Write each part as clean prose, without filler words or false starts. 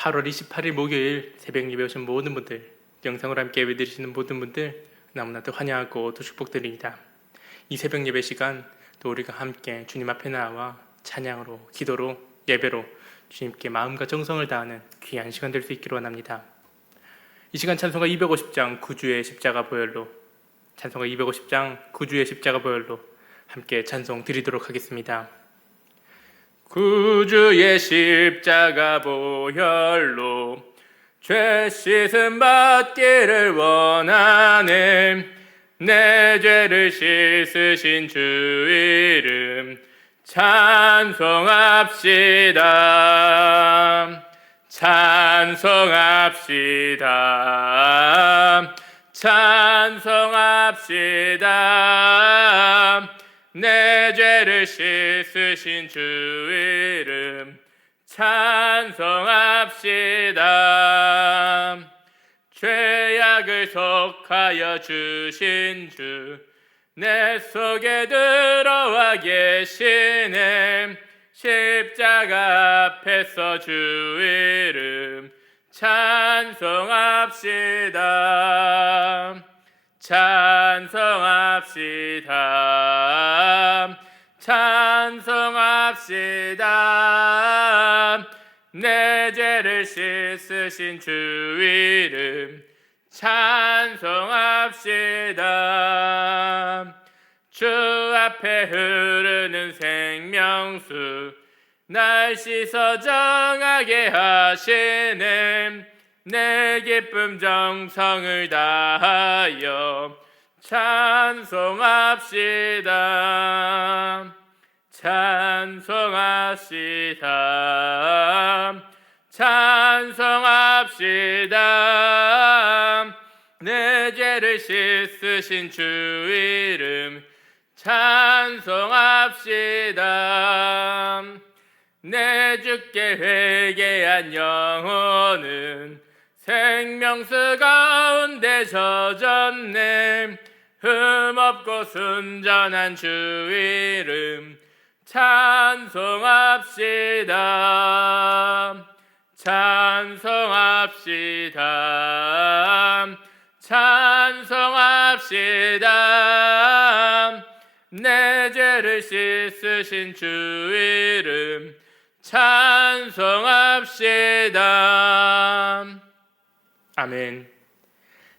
8월 28일 목요일 새벽 예배 오신 모든 분들, 영상으로 함께 예배 드리시는 모든 분들 너무나도 환영하고 또 축복드립니다. 이 새벽 예배 시간 또 우리가 함께 주님 앞에 나와 찬양으로, 기도로, 예배로 주님께 마음과 정성을 다하는 귀한 시간 될 수 있기를 원합니다. 이 시간 찬송가 250장 구주의 십자가 보혈로, 찬송가 250장 구주의 십자가 보혈로 함께 찬송 드리도록 하겠습니다. 구주의 십자가 보혈로 죄 씻음 받기를 원하네. 내 죄를 씻으신 주 이름 찬송합시다. 찬송합시다. 찬송합시다. 내 죄를 씻으신 주 이름 찬송합시다. 죄악을 속하여 주신 주 내 속에 들어와 계시네. 십자가 앞에서 주 이름 찬송합시다. 찬송합시다. 찬송합시다. 내 죄를 씻으신 주 이름 찬송합시다. 주 앞에 흐르는 생명수 날 씻어 정하게 하시네. 내 기쁨 정성을 다하여 찬송합시다. 찬송합시다. 찬송합시다. 내 죄를 씻으신 주 이름 찬송합시다. 내 주께 회개한 영혼은 생명수 가운데 젖었네. 흠없고 순전한 주 이름 찬송합시다. 찬송합시다. 찬송합시다. 내 죄를 씻으신 주 이름 찬송합시다. 아멘.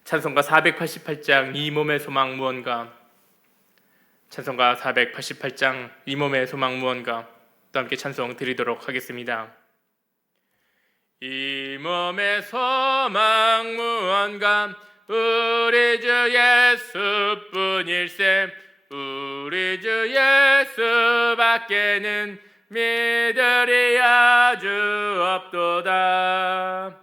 찬송가 488장 이 몸의 소망 무언가, 찬송가 488장 이 몸의 소망 무언가 또 함께 찬송 드리도록 하겠습니다. 이 몸의 소망 무언가 우리 주 예수뿐일세. 우리 주 예수밖에는 믿으리 아주 없도다.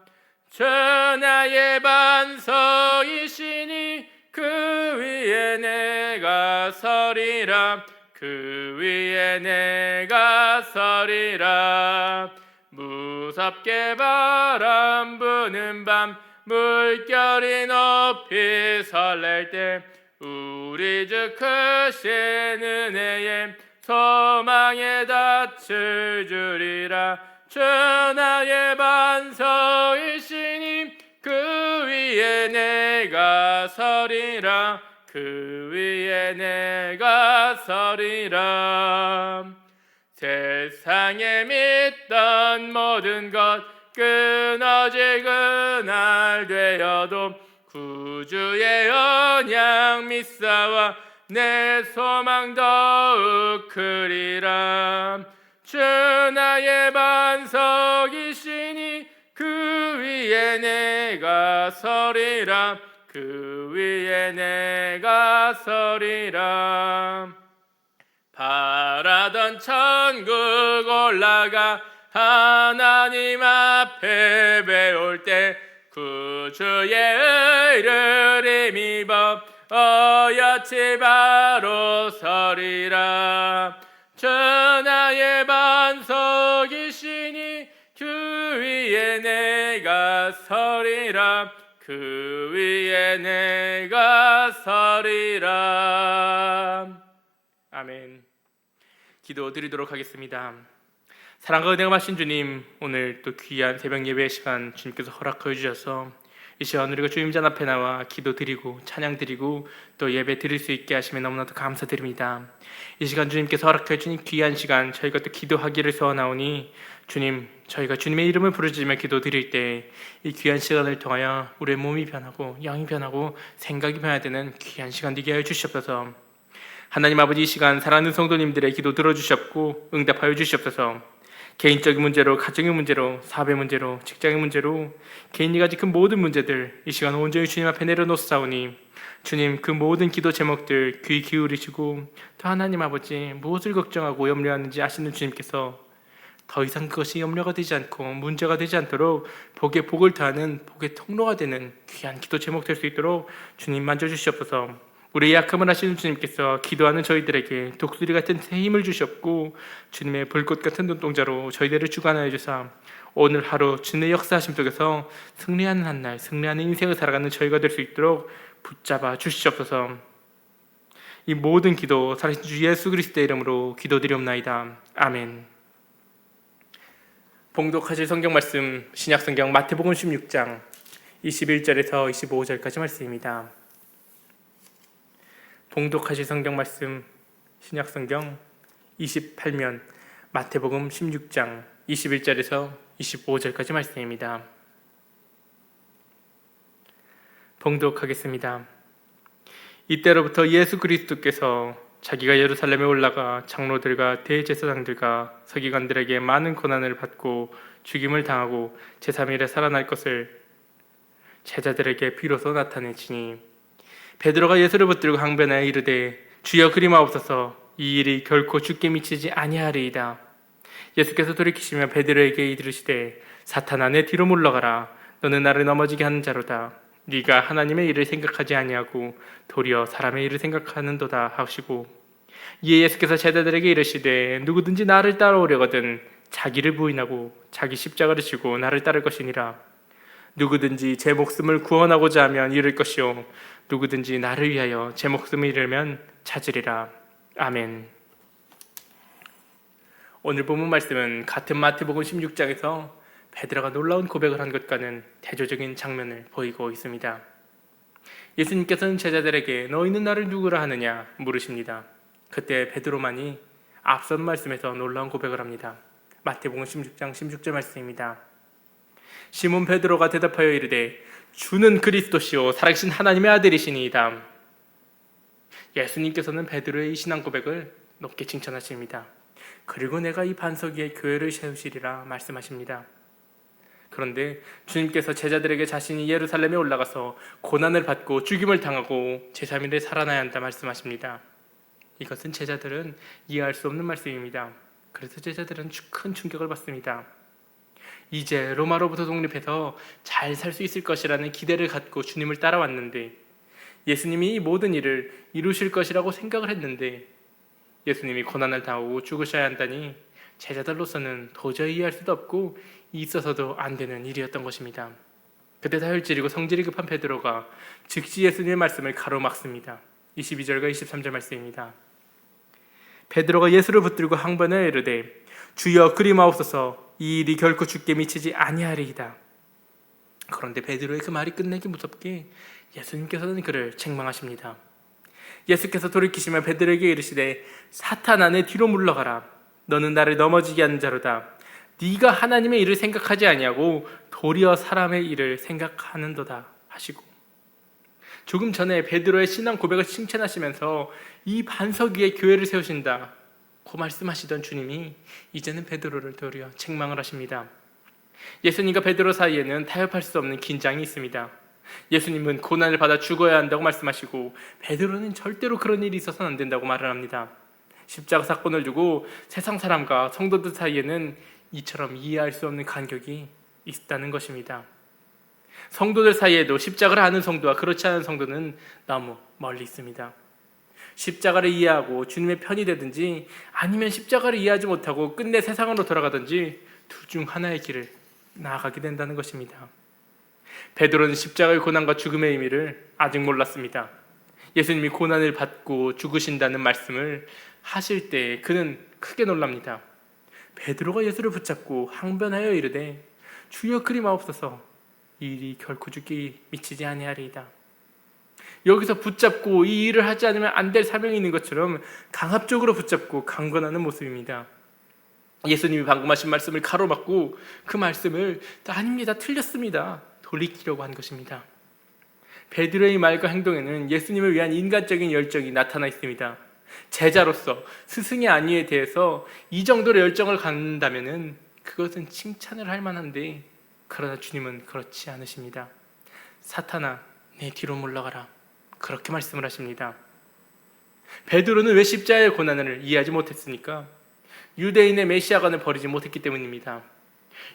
주 나의 반석이시니 그 위에 내가 서리라. 그 위에 내가 서리라. 무섭게 바람 부는 밤 물결이 높이 설렐 때 우리 주 크신 은혜에 소망에 닿을 주리라. 주 나의 반석이시니 그 위에 내가 서리라. 그 위에 내가 서리라. 세상에 믿던 모든 것 끊어질 그날 되어도 구주의 언약 믿사와 내 소망 더욱 크리라. 주 나의 반석이시니 그 위에 내가 서리라. 그 위에 내가 서리라. 바라던 천국 올라가 하나님 앞에 배울 때 구주의 의를 힘입어 어여치 바로 서리라. 주 나의 반석이시니 그 위에 내가 서리라. 그 위에 내가 서리라. 아멘. 기도 드리도록 하겠습니다. 사랑과 은혜가 많으신 주님, 오늘 또 귀한 새벽 예배 시간 주님께서 허락하여 주셔서 이 시간 우리가 주님전 앞에 나와 기도 드리고 찬양 드리고 또 예배 드릴 수 있게 하시면 너무나도 감사드립니다. 이 시간 주님께서 허락하여 주신 귀한 시간 저희가 또 기도하기를 소원하오니 주님, 저희가 주님의 이름을 부르짖으며 기도 드릴 때 이 귀한 시간을 통하여 우리의 몸이 변하고 영이 변하고 생각이 변화되는 귀한 시간 되게 하여 주시옵소서. 하나님 아버지, 이 시간 사랑하는 성도님들의 기도 들어주셨고 응답하여 주시옵소서. 개인적인 문제로, 가정의 문제로, 사업의 문제로, 직장의 문제로 개인이 가진 그 모든 문제들 이 시간 온전히 주님 앞에 내려놓사오니 주님, 그 모든 기도 제목들 귀 기울이시고 또 하나님 아버지, 무엇을 걱정하고 염려하는지 아시는 주님께서 더 이상 그것이 염려가 되지 않고 문제가 되지 않도록 복에 복을 더하는 복의 통로가 되는 귀한 기도 제목 될 수 있도록 주님 만져주시옵소서. 우리의 약함을 아시는 주님께서 기도하는 저희들에게 독수리 같은 새 힘을 주셨고 주님의 불꽃 같은 눈동자로 저희들을 주관하여 주사 오늘 하루 주님의 역사하심 속에서 승리하는 한날, 승리하는 인생을 살아가는 저희가 될 수 있도록 붙잡아 주시옵소서. 이 모든 기도 살아계신 주 예수 그리스도의 이름으로 기도드리옵나이다. 아멘. 봉독하실 성경 말씀 신약성경 마태복음 16장 21절에서 25절까지 말씀입니다. 봉독하실 성경 말씀 신약성경 28면 마태복음 16장 21절에서 25절까지 말씀입니다. 봉독하겠습니다. 이때로부터 예수 그리스도께서 자기가 예루살렘에 올라가 장로들과 대제사장들과 서기관들에게 많은 고난을 받고 죽임을 당하고 제3일에 살아날 것을 제자들에게 비로소 나타내시니 베드로가 예수를 붙들고 항변하여 이르되 주여 그리마옵소서, 이 일이 결코 주께 미치지 아니하리이다. 예수께서 돌이키시며 베드로에게 이르시되 사탄아, 내 뒤로 물러가라. 너는 나를 넘어지게 하는 자로다. 네가 하나님의 일을 생각하지 아니하고 도리어 사람의 일을 생각하는도다 하시고 이에 예수께서 제자들에게 이르시되 누구든지 나를 따라오려거든 자기를 부인하고 자기 십자가를 지고 나를 따를 것이니라. 누구든지 제 목숨을 구원하고자 하면 잃을 것이요 누구든지 나를 위하여 제 목숨을 잃으면 찾으리라. 아멘. 오늘 본문 말씀은 같은 마태복음 16장에서 베드로가 놀라운 고백을 한 것과는 대조적인 장면을 보이고 있습니다. 예수님께서는 제자들에게 너희는 나를 누구라 하느냐 물으십니다. 그때 베드로만이 앞선 말씀에서 놀라운 고백을 합니다. 마태복음 16장 16절 말씀입니다. 시몬 베드로가 대답하여 이르되 주는 그리스도시요 살아계신 하나님의 아들이시니이다. 예수님께서는 베드로의 이 신앙 고백을 높게 칭찬하십니다. 그리고 내가 이 반석 위에 교회를 세우시리라 말씀하십니다. 그런데 주님께서 제자들에게 자신이 예루살렘에 올라가서 고난을 받고 죽임을 당하고 제3일에 살아나야 한다 말씀하십니다. 이것은 제자들은 이해할 수 없는 말씀입니다. 그래서 제자들은 큰 충격을 받습니다. 이제 로마로부터 독립해서 잘 살 수 있을 것이라는 기대를 갖고 주님을 따라왔는데 예수님이 이 모든 일을 이루실 것이라고 생각을 했는데 예수님이 고난을 당하고 죽으셔야 한다니 제자들로서는 도저히 이해할 수도 없고 있어서도 안 되는 일이었던 것입니다. 그때 다혈질이고 성질이 급한 베드로가 즉시 예수님의 말씀을 가로막습니다. 22절과 23절 말씀입니다. 베드로가 예수를 붙들고 항변하여 이르되 주여 그리마옵소서, 이 일이 결코 주께 미치지 아니하리이다. 그런데 베드로의 그 말이 끝내기 무섭게 예수님께서는 그를 책망하십니다. 예수께서 돌이키시며 베드로에게 이르시되 사탄아, 내 뒤로 물러가라. 너는 나를 넘어지게 하는 자로다. 네가 하나님의 일을 생각하지 아니하고 도리어 사람의 일을 생각하는도다 하시고 조금 전에 베드로의 신앙 고백을 칭찬하시면서 이 반석 위에 교회를 세우신다 고 말씀하시던 주님이 이제는 베드로를 도리어 책망을 하십니다. 예수님과 베드로 사이에는 타협할 수 없는 긴장이 있습니다. 예수님은 고난을 받아 죽어야 한다고 말씀하시고 베드로는 절대로 그런 일이 있어서는 안 된다고 말을 합니다. 십자가 사건을 두고 세상 사람과 성도들 사이에는 이처럼 이해할 수 없는 간격이 있다는 것입니다. 성도들 사이에도 십자가를 아는 성도와 그렇지 않은 성도는 너무 멀리 있습니다. 십자가를 이해하고 주님의 편이 되든지 아니면 십자가를 이해하지 못하고 끝내 세상으로 돌아가든지 둘 중 하나의 길을 나아가게 된다는 것입니다. 베드로는 십자가의 고난과 죽음의 의미를 아직 몰랐습니다. 예수님이 고난을 받고 죽으신다는 말씀을 하실 때 그는 크게 놀랍니다. 베드로가 예수를 붙잡고 항변하여 이르되 주여 그리 마옵소서 이 일이 결코 죽기 미치지 아니하리이다. 여기서 붙잡고 이 일을 하지 않으면 안 될 사명이 있는 것처럼 강압적으로 붙잡고 강권하는 모습입니다. 예수님이 방금 하신 말씀을 가로막고 그 말씀을 아닙니다, 틀렸습니다, 돌이키려고 한 것입니다. 베드로의 말과 행동에는 예수님을 위한 인간적인 열정이 나타나 있습니다. 제자로서 스승의 안위에 대해서 이 정도로 열정을 갖는다면 그것은 칭찬을 할 만한데, 그러나 주님은 그렇지 않으십니다. 사탄아, 내 뒤로 물러가라, 그렇게 말씀을 하십니다. 베드로는 왜 십자가의 고난을 이해하지 못했습니까? 유대인의 메시아관을 버리지 못했기 때문입니다.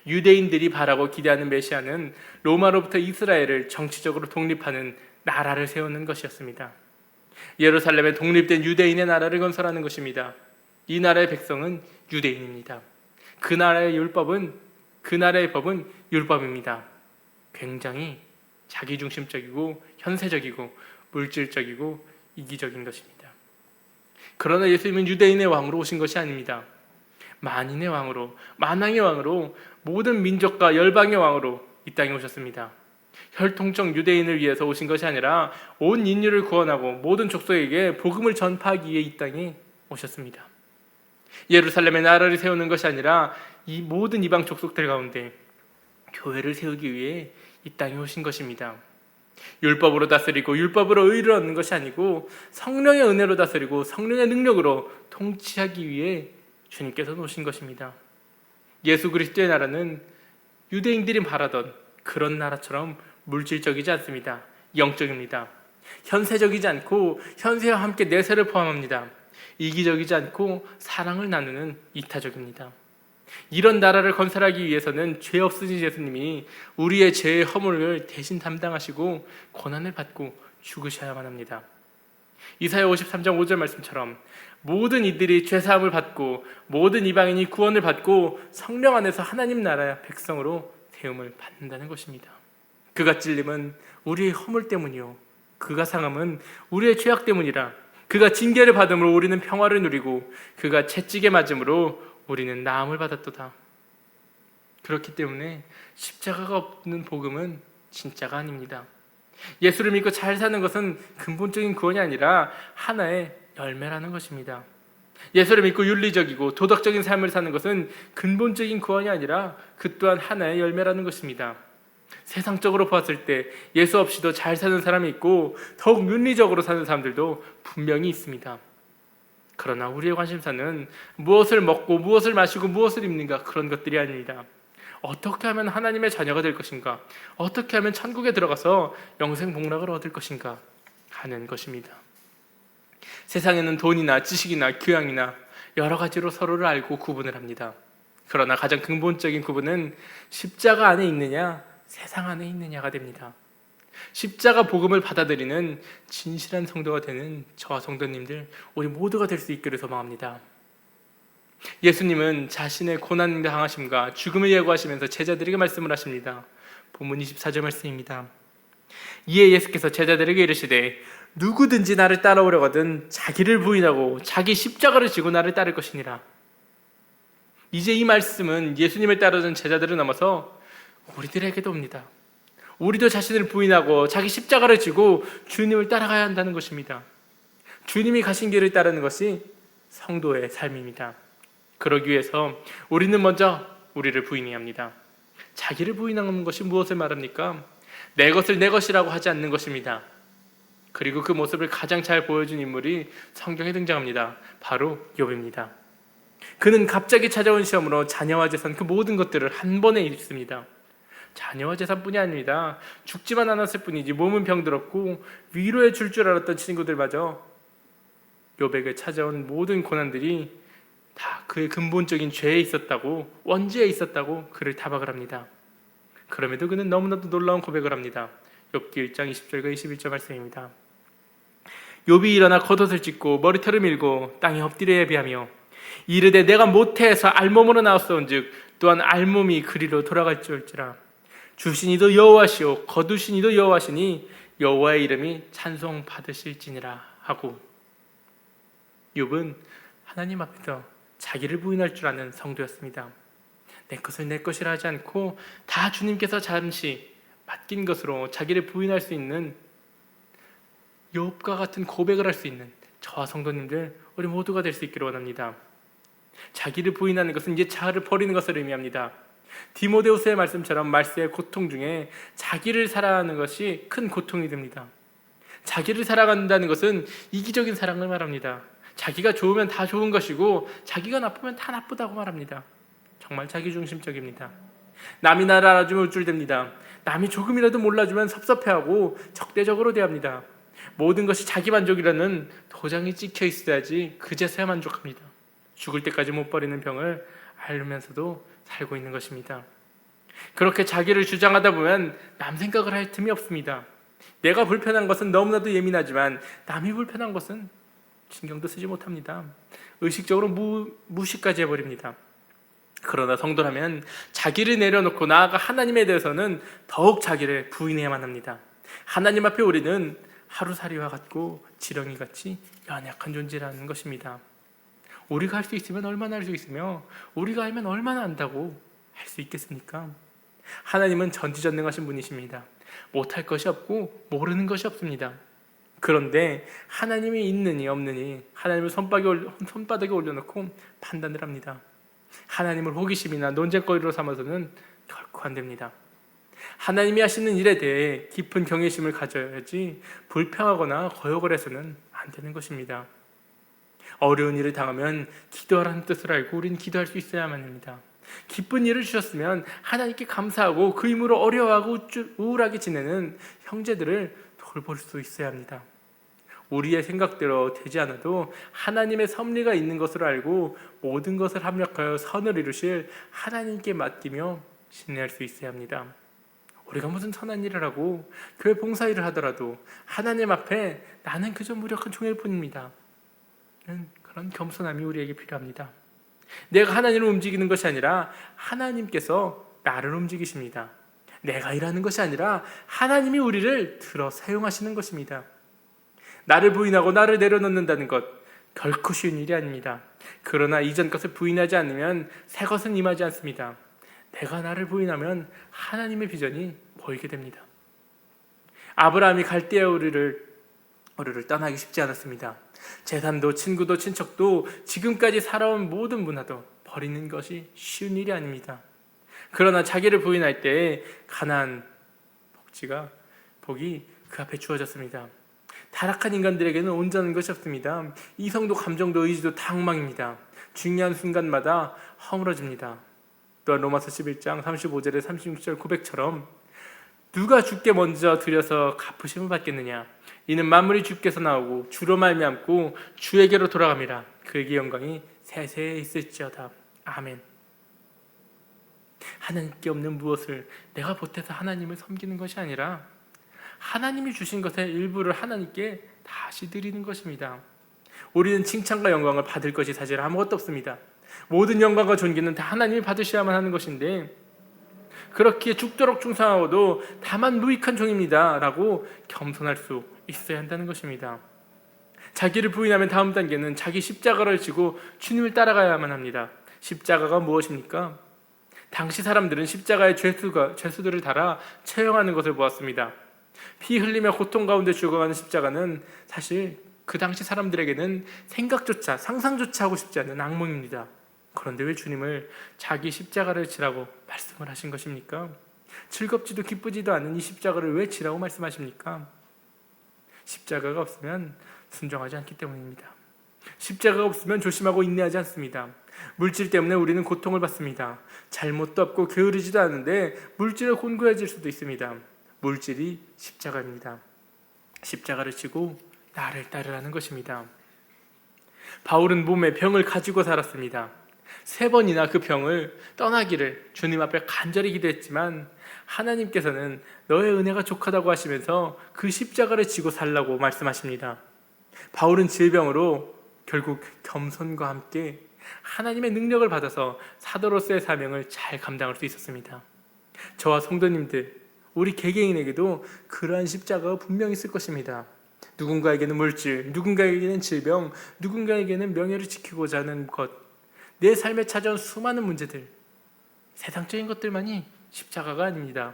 유대인들이 바라고 기대하는 메시아는 로마로부터 이스라엘을 정치적으로 독립하는 나라를 세우는 것이었습니다. 예루살렘에 독립된 유대인의 나라를 건설하는 것입니다. 이 나라의 백성은 유대인입니다. 그 나라의 법은 율법입니다. 굉장히 자기중심적이고 현세적이고 물질적이고 이기적인 것입니다. 그러나 예수님은 유대인의 왕으로 오신 것이 아닙니다. 만인의 왕으로, 만왕의 왕으로, 모든 민족과 열방의 왕으로 이 땅에 오셨습니다. 혈통적 유대인을 위해서 오신 것이 아니라 온 인류를 구원하고 모든 족속에게 복음을 전파하기 위해 이 땅에 오셨습니다. 예루살렘의 나라를 세우는 것이 아니라 이 모든 이방 족속들 가운데 교회를 세우기 위해 이 땅에 오신 것입니다. 율법으로 다스리고 율법으로 의를 얻는 것이 아니고 성령의 은혜로 다스리고 성령의 능력으로 통치하기 위해 주님께서 오신 것입니다. 예수 그리스도의 나라는 유대인들이 바라던 그런 나라처럼 물질적이지 않습니다. 영적입니다. 현세적이지 않고 현세와 함께 내세를 포함합니다. 이기적이지 않고 사랑을 나누는 이타적입니다. 이런 나라를 건설하기 위해서는 죄 없으신 예수님이 우리의 죄의 허물을 대신 담당하시고 고난을 받고 죽으셔야만 합니다. 이사야 53장 5절 말씀처럼 모든 이들이 죄사함을 받고 모든 이방인이 구원을 받고 성령 안에서 하나님 나라의 백성으로 세움을 받는다는 것입니다. 그가 찔림은 우리의 허물 때문이요 그가 상함은 우리의 죄악 때문이라. 그가 징계를 받음으로 우리는 평화를 누리고 그가 채찍에 맞음으로 우리는 나음을 받았도다. 그렇기 때문에 십자가가 없는 복음은 진짜가 아닙니다. 예수를 믿고 잘 사는 것은 근본적인 구원이 아니라 하나의 열매라는 것입니다. 예수를 믿고 윤리적이고 도덕적인 삶을 사는 것은 근본적인 구원이 아니라 그 또한 하나의 열매라는 것입니다. 세상적으로 봤을 때 예수 없이도 잘 사는 사람이 있고 더욱 윤리적으로 사는 사람들도 분명히 있습니다. 그러나 우리의 관심사는 무엇을 먹고 무엇을 마시고 무엇을 입는가, 그런 것들이 아닙니다. 어떻게 하면 하나님의 자녀가 될 것인가, 어떻게 하면 천국에 들어가서 영생 복락을 얻을 것인가 하는 것입니다. 세상에는 돈이나 지식이나 교양이나 여러 가지로 서로를 알고 구분을 합니다. 그러나 가장 근본적인 구분은 십자가 안에 있느냐 세상 안에 있느냐가 됩니다. 십자가 복음을 받아들이는 진실한 성도가 되는 저와 성도님들, 우리 모두가 될 수 있기를 소망합니다. 예수님은 자신의 고난 당하심과 죽음을 예고하시면서 제자들에게 말씀을 하십니다. 본문 24절 말씀입니다. 이에 예수께서 제자들에게 이르시되 누구든지 나를 따라오려거든 자기를 부인하고 자기 십자가를 지고 나를 따를 것이니라. 이제 이 말씀은 예수님을 따르는 제자들을 넘어서 우리들에게도 옵니다. 우리도 자신을 부인하고 자기 십자가를 지고 주님을 따라가야 한다는 것입니다. 주님이 가신 길을 따르는 것이 성도의 삶입니다. 그러기 위해서 우리는 먼저 우리를 부인해야 합니다. 자기를 부인하는 것이 무엇을 말합니까? 내 것을 내 것이라고 하지 않는 것입니다. 그리고 그 모습을 가장 잘 보여준 인물이 성경에 등장합니다. 바로 욥입니다. 그는 갑자기 찾아온 시험으로 자녀와 재산, 그 모든 것들을 한 번에 잃습니다. 자녀와 재산뿐이 아닙니다. 죽지만 않았을 뿐이지 몸은 병들었고 위로해 줄 알았던 친구들마저 욥에게 찾아온 모든 고난들이 다 그의 근본적인 죄에 있었다고, 원죄에 있었다고 그를 타박을 합니다. 그럼에도 그는 너무나도 놀라운 고백을 합니다. 욥기 1장 20절과 21절 말씀입니다. 욥이 일어나 겉옷을 찢고 머리털을 밀고 땅에 엎드려 예비하며 이르되 내가 모태에서 알몸으로 나왔사온즉 또한 알몸이 그리로 돌아갈지어지라. 주신 이도 여호와시오 거두신 이도 여호와시니 여호와의 이름이 찬송 받으실지니라 하고, 욥은 하나님 앞에서 자기를 부인할 줄 아는 성도였습니다. 내 것을 내 것이라 하지 않고 다 주님께서 잠시 맡긴 것으로 자기를 부인할 수 있는 욥과 같은 고백을 할 수 있는 저와 성도님들, 우리 모두가 될 수 있기를 원합니다. 자기를 부인하는 것은 이제 자아를 버리는 것을 의미합니다. 디모데후서의 말씀처럼 말세의 고통 중에 자기를 사랑하는 것이 큰 고통이 됩니다. 자기를 사랑한다는 것은 이기적인 사랑을 말합니다. 자기가 좋으면 다 좋은 것이고 자기가 나쁘면 다 나쁘다고 말합니다. 정말 자기중심적입니다. 남이 나를 알아주면 우쭐댑니다. 남이 조금이라도 몰라주면 섭섭해하고 적대적으로 대합니다. 모든 것이 자기 만족이라는 도장이 찍혀 있어야지 그제서야 만족합니다. 죽을 때까지 못 버리는 병을 앓으면서도 살고 있는 것입니다. 그렇게 자기를 주장하다 보면 남 생각을 할 틈이 없습니다. 내가 불편한 것은 너무나도 예민하지만 남이 불편한 것은 신경도 쓰지 못합니다. 의식적으로 무시까지 해버립니다. 그러나 성도라면 자기를 내려놓고 나아가 하나님에 대해서는 더욱 자기를 부인해야만 합니다. 하나님 앞에 우리는 하루살이와 같고 지렁이같이 연약한 존재라는 것입니다. 우리가 할 수 있으면 얼마나 할 수 있으며 우리가 알면 얼마나 안다고 할 수 있겠습니까? 하나님은 전지전능하신 분이십니다. 못할 것이 없고 모르는 것이 없습니다. 그런데 하나님이 있느니 없느니 하나님을 손바닥에 올려놓고 판단을 합니다. 하나님을 호기심이나 논쟁거리로 삼아서는 결코 안 됩니다. 하나님이 하시는 일에 대해 깊은 경외심을 가져야지 불평하거나 거역을 해서는 안 되는 것입니다. 어려운 일을 당하면 기도하라는 뜻을 알고 우리는 기도할 수 있어야만 합니다. 기쁜 일을 주셨으면 하나님께 감사하고 그 힘으로 어려워하고 우울하게 지내는 형제들을 돌볼 수 있어야 합니다. 우리의 생각대로 되지 않아도 하나님의 섭리가 있는 것을 알고 모든 것을 합력하여 선을 이루실 하나님께 맡기며 신뢰할 수 있어야 합니다. 우리가 무슨 선한 일을 하고 교회 봉사일을 하더라도 하나님 앞에 나는 그저 무력한 종일 뿐입니다. 그런 겸손함이 우리에게 필요합니다. 내가 하나님을 움직이는 것이 아니라 하나님께서 나를 움직이십니다. 내가 일하는 것이 아니라 하나님이 우리를 들어 사용하시는 것입니다. 나를 부인하고 나를 내려놓는다는 것 결코 쉬운 일이 아닙니다. 그러나 이전 것을 부인하지 않으면 새 것은 임하지 않습니다. 내가 나를 부인하면 하나님의 비전이 보이게 됩니다. 아브라함이 갈대아 우르를 떠나기 쉽지 않았습니다. 재산도 친구도 친척도 지금까지 살아온 모든 문화도 버리는 것이 쉬운 일이 아닙니다. 그러나 자기를 부인할 때 가나안 복이 그 앞에 주어졌습니다. 타락한 인간들에게는 온전한 것이 없습니다. 이성도 감정도 의지도 다 엉망입니다. 중요한 순간마다 허물어집니다. 또한 로마서 11장 35절에 36절 고백처럼 누가 주께 먼저 드려서 갚으심을 받겠느냐? 이는 만물이 주께서 나오고 주로 말미암고 주에게로 돌아갑니다. 그에게 영광이 세세에 있을지어다. 아멘. 하나님께 없는 무엇을 내가 보태서 하나님을 섬기는 것이 아니라 하나님이 주신 것의 일부를 하나님께 다시 드리는 것입니다. 우리는 칭찬과 영광을 받을 것이 사실 아무것도 없습니다. 모든 영광과 존귀는 다 하나님이 받으셔야만 하는 것인데 그렇기에 죽도록 충성하고도 다만 무익한 종입니다 라고 겸손할 수 있어야 한다는 것입니다. 자기를 부인하면 다음 단계는 자기 십자가를 지고 주님을 따라가야만 합니다. 십자가가 무엇입니까? 당시 사람들은 십자가의 죄수들을 달아 처형하는 것을 보았습니다. 피 흘리며 고통 가운데 죽어가는 십자가는 사실 그 당시 사람들에게는 생각조차 상상조차 하고 싶지 않은 악몽입니다. 그런데 왜 주님을 자기 십자가를 지라고 말씀을 하신 것입니까? 즐겁지도 기쁘지도 않은 이 십자가를 왜 지라고 말씀하십니까? 십자가가 없으면 순종하지 않기 때문입니다. 십자가가 없으면 조심하고 인내하지 않습니다. 물질 때문에 우리는 고통을 받습니다. 잘못도 없고 게으르지도 않은데 물질에 곤고해질 수도 있습니다. 물질이 십자가입니다. 십자가를 지고 나를 따르라는 것입니다. 바울은 몸에 병을 가지고 살았습니다. 3번이나 그 병을 떠나기를 주님 앞에 간절히 기도했지만 하나님께서는 너의 은혜가 족하다고 하시면서 그 십자가를 지고 살라고 말씀하십니다. 바울은 질병으로 결국 겸손과 함께 하나님의 능력을 받아서 사도로서의 사명을 잘 감당할 수 있었습니다. 저와 성도님들, 우리 개개인에게도 그러한 십자가가 분명히 있을 것입니다. 누군가에게는 물질, 누군가에게는 질병, 누군가에게는 명예를 지키고자 하는 것, 내 삶에 찾아온 수많은 문제들, 세상적인 것들만이 십자가가 아닙니다.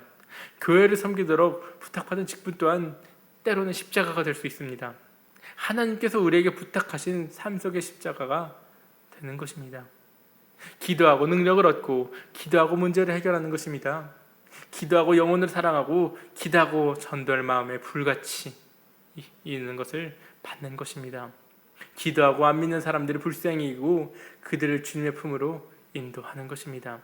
교회를 섬기도록 부탁받은 직분 또한 때로는 십자가가 될 수 있습니다. 하나님께서 우리에게 부탁하신 삶 속의 십자가가 되는 것입니다. 기도하고 능력을 얻고, 기도하고 문제를 해결하는 것입니다. 기도하고 영혼을 사랑하고, 기도하고 전도할 마음에 불같이 있는 것을 받는 것입니다. 기도하고 안 믿는 사람들이 불쌍히 여기고 그들을 주님의 품으로 인도하는 것입니다.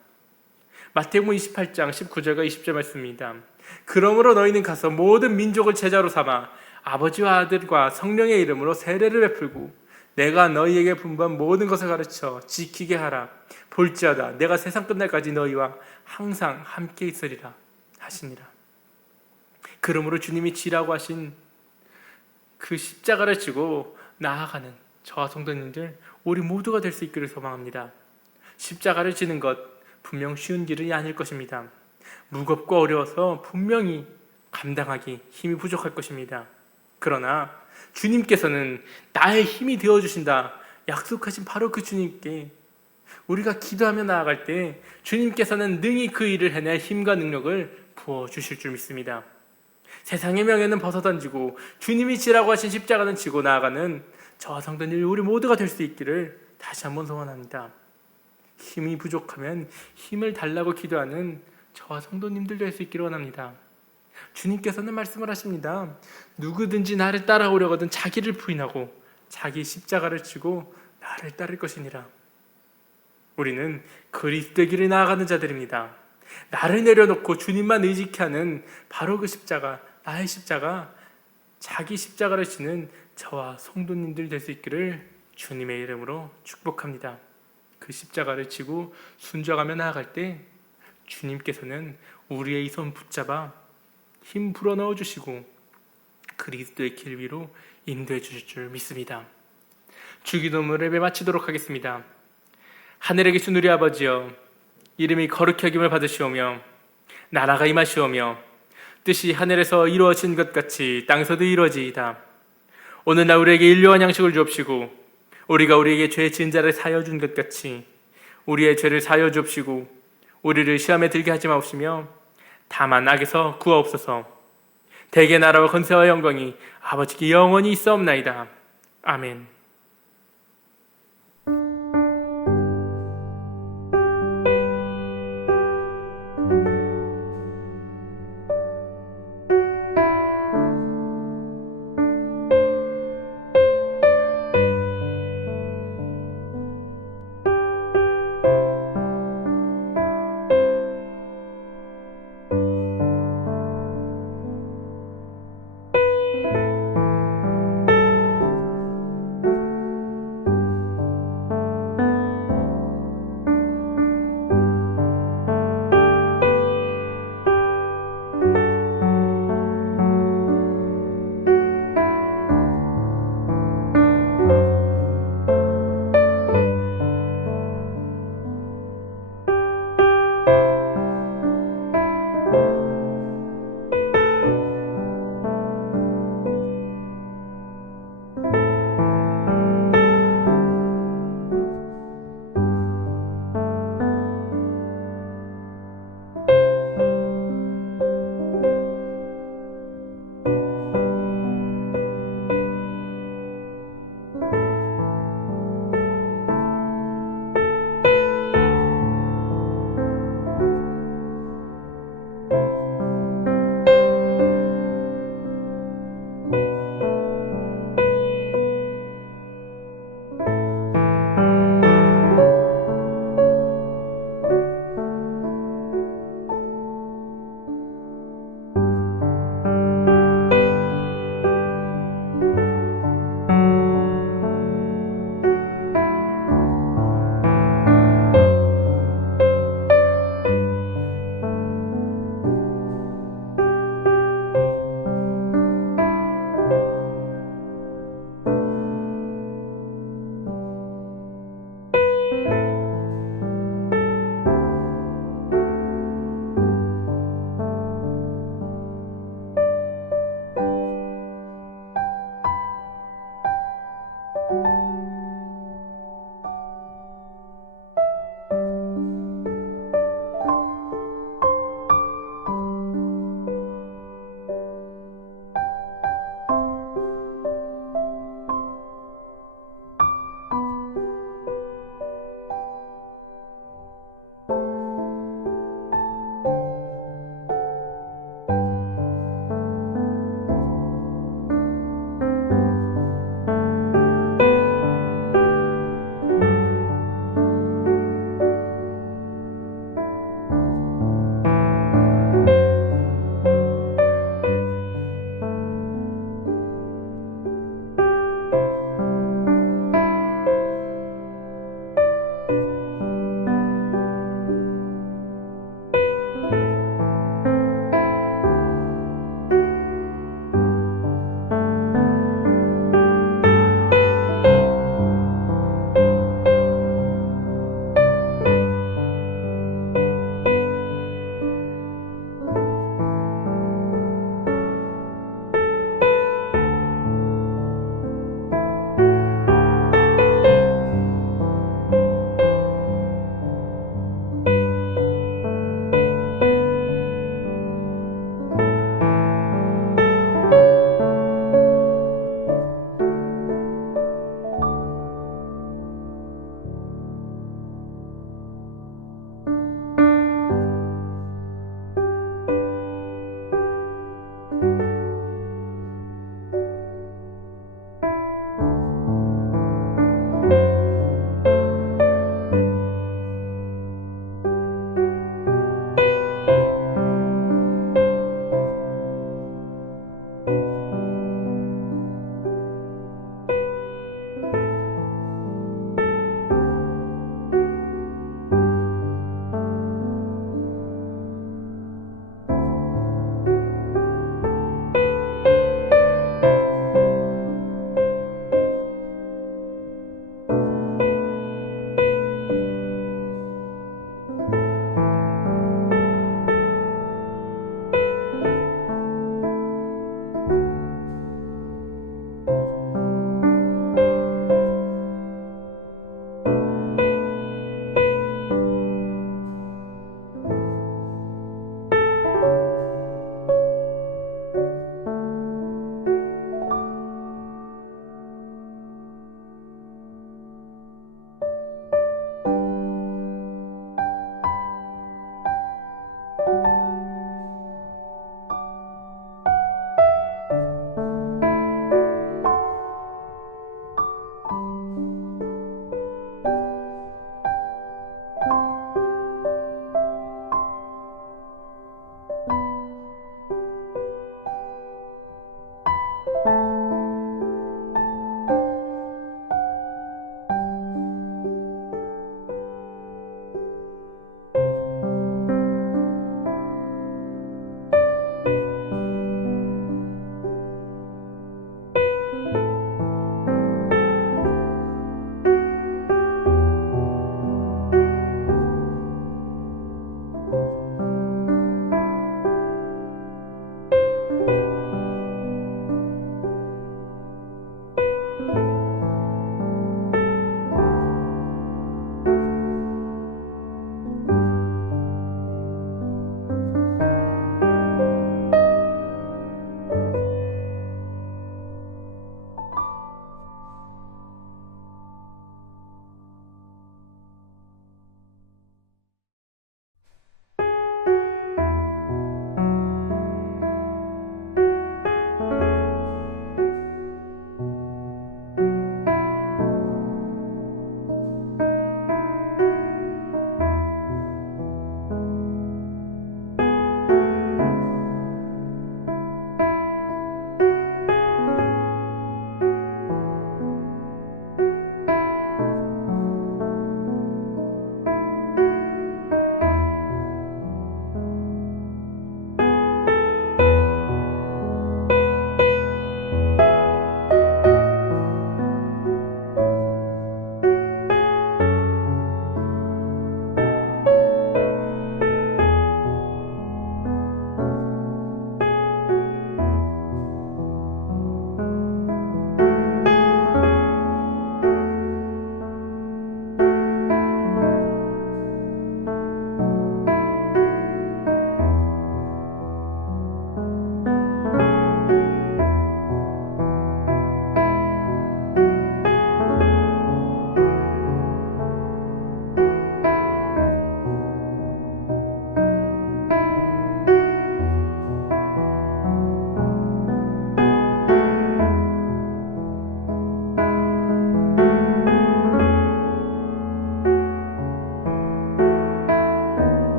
마태복음 28장 19절과 20절 말씀입니다. 그러므로 너희는 가서 모든 민족을 제자로 삼아 아버지와 아들과 성령의 이름으로 세례를 베풀고 내가 너희에게 분부한 모든 것을 가르쳐 지키게 하라. 볼지어다 내가 세상 끝날까지 너희와 항상 함께 있으리라 하시니라. 그러므로 주님이 지라고 하신 그 십자가를 지고 나아가는 저와 성도님들, 우리 모두가 될 수 있기를 소망합니다. 십자가를 지는 것 분명 쉬운 길은 아닐 것입니다. 무겁고 어려워서 분명히 감당하기 힘이 부족할 것입니다. 그러나 주님께서는 나의 힘이 되어주신다 약속하신 바로 그 주님께 우리가 기도하며 나아갈 때 주님께서는 능히 그 일을 해낼 힘과 능력을 부어주실 줄 믿습니다. 세상의 명예는 벗어던지고 주님이 지라고 하신 십자가는 지고 나아가는 저와 성도님 우리 모두가 될 수 있기를 다시 한번 소원합니다. 힘이 부족하면 힘을 달라고 기도하는 저와 성도님들 될 수 있기를 원합니다. 주님께서는 말씀을 하십니다. 누구든지 나를 따라오려거든 자기를 부인하고 자기 십자가를 지고 나를 따를 것이니라. 우리는 그리스도의 길을 나아가는 자들입니다. 나를 내려놓고 주님만 의지케 하는 바로 그 십자가, 나의 십자가, 자기 십자가를 지는 저와 성도님들 될 수 있기를 주님의 이름으로 축복합니다. 그 십자가를 지고 순종하며 나아갈 때 주님께서는 우리의 이 손 붙잡아 힘 불어넣어 주시고 그리스도의 길 위로 인도해 주실 줄 믿습니다. 주기도문을 예배 마치도록 하겠습니다. 하늘에 계신 우리 아버지여, 이름이 거룩히 여김을 받으시오며 나라가 임하시오며 뜻이 하늘에서 이루어진 것 같이 땅에서도 이루어지이다. 오늘날 우리에게 일용할 양식을 주옵시고 우리가 우리에게 죄 지은 자를 사하여 준 것 같이 우리의 죄를 사하여 주옵시고 우리를 시험에 들게 하지 마옵시며 다만 악에서 구하옵소서. 대개 나라와 권세와 영광이 아버지께 영원히 있사옵나이다. 아멘.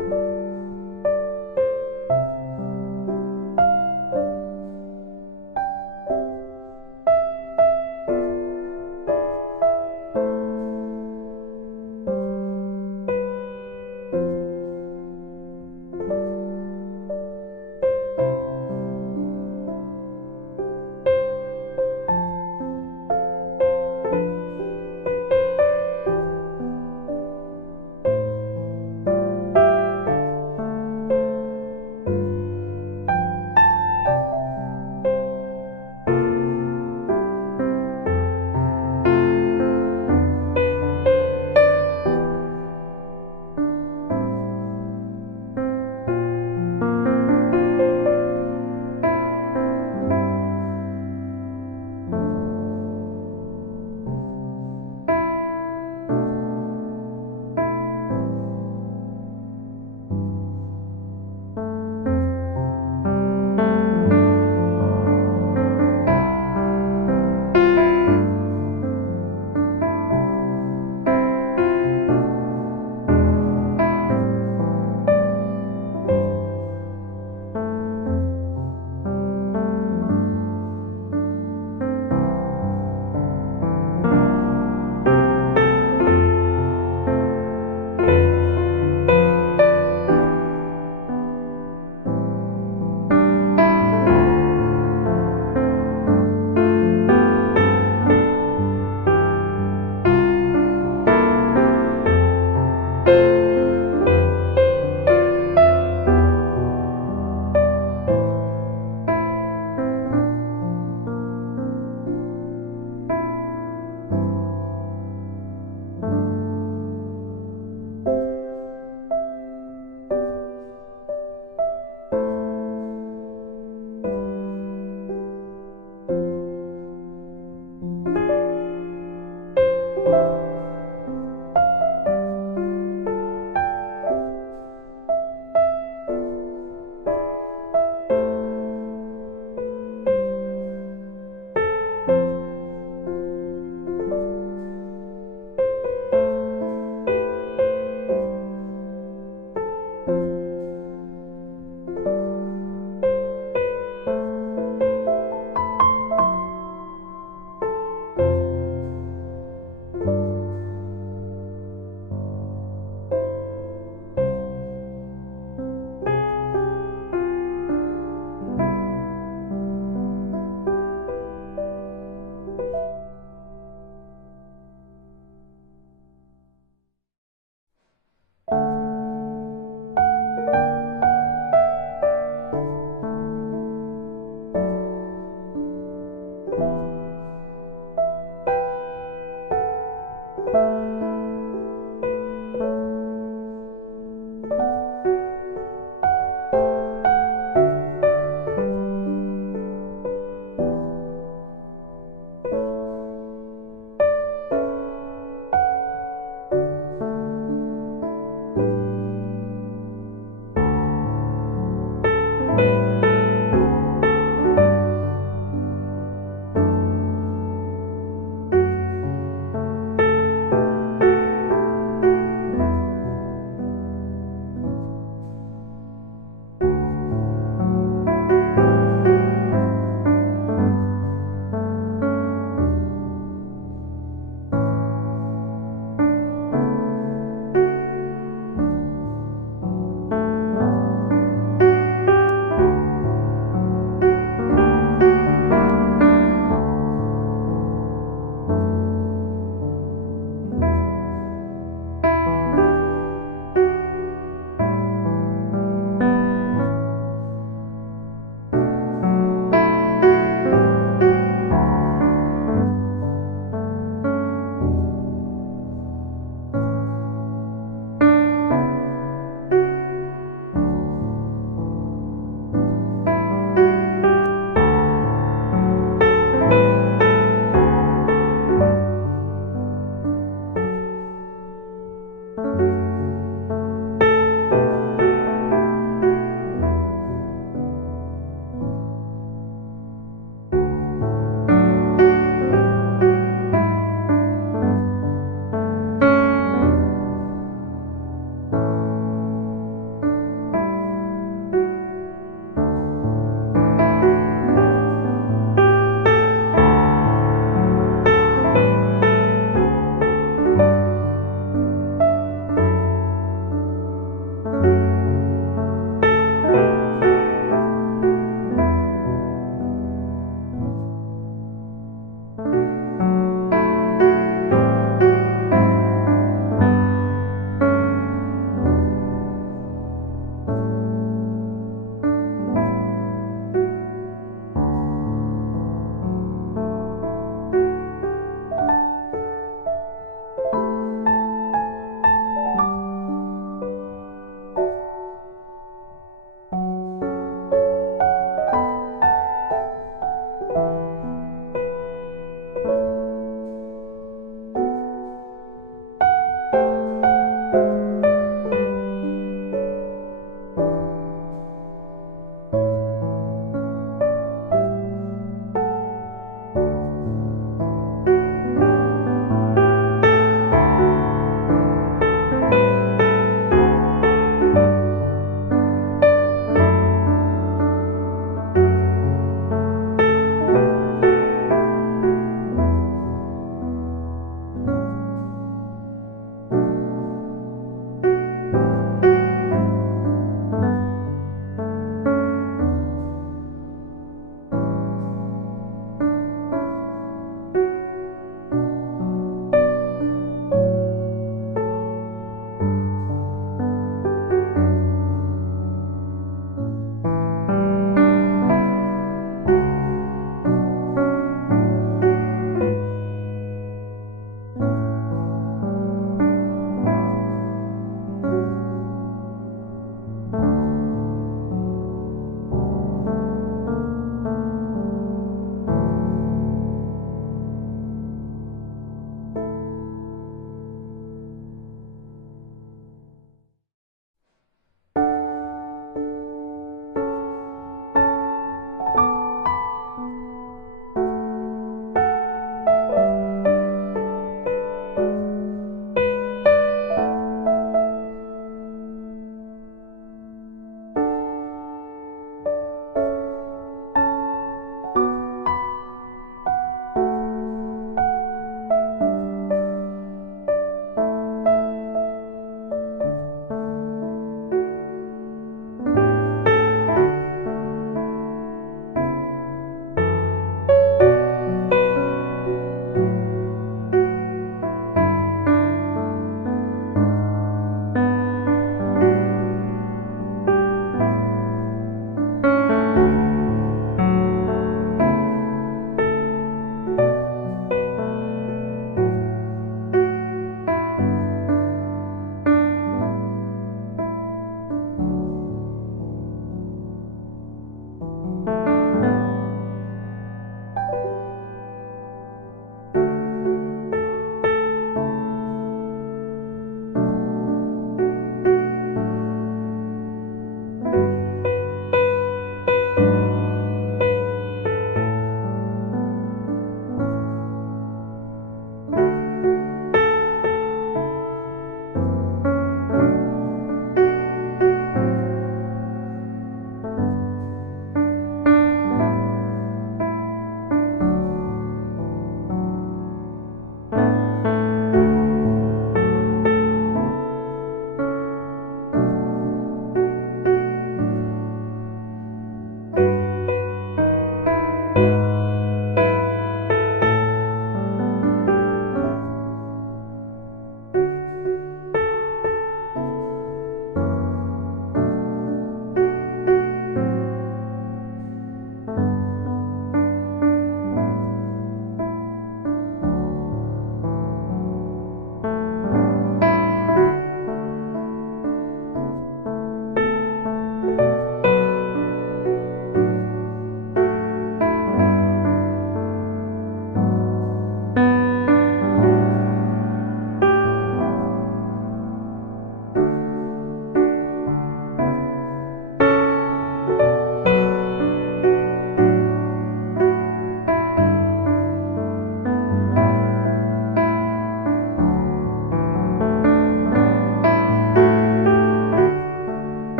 주님.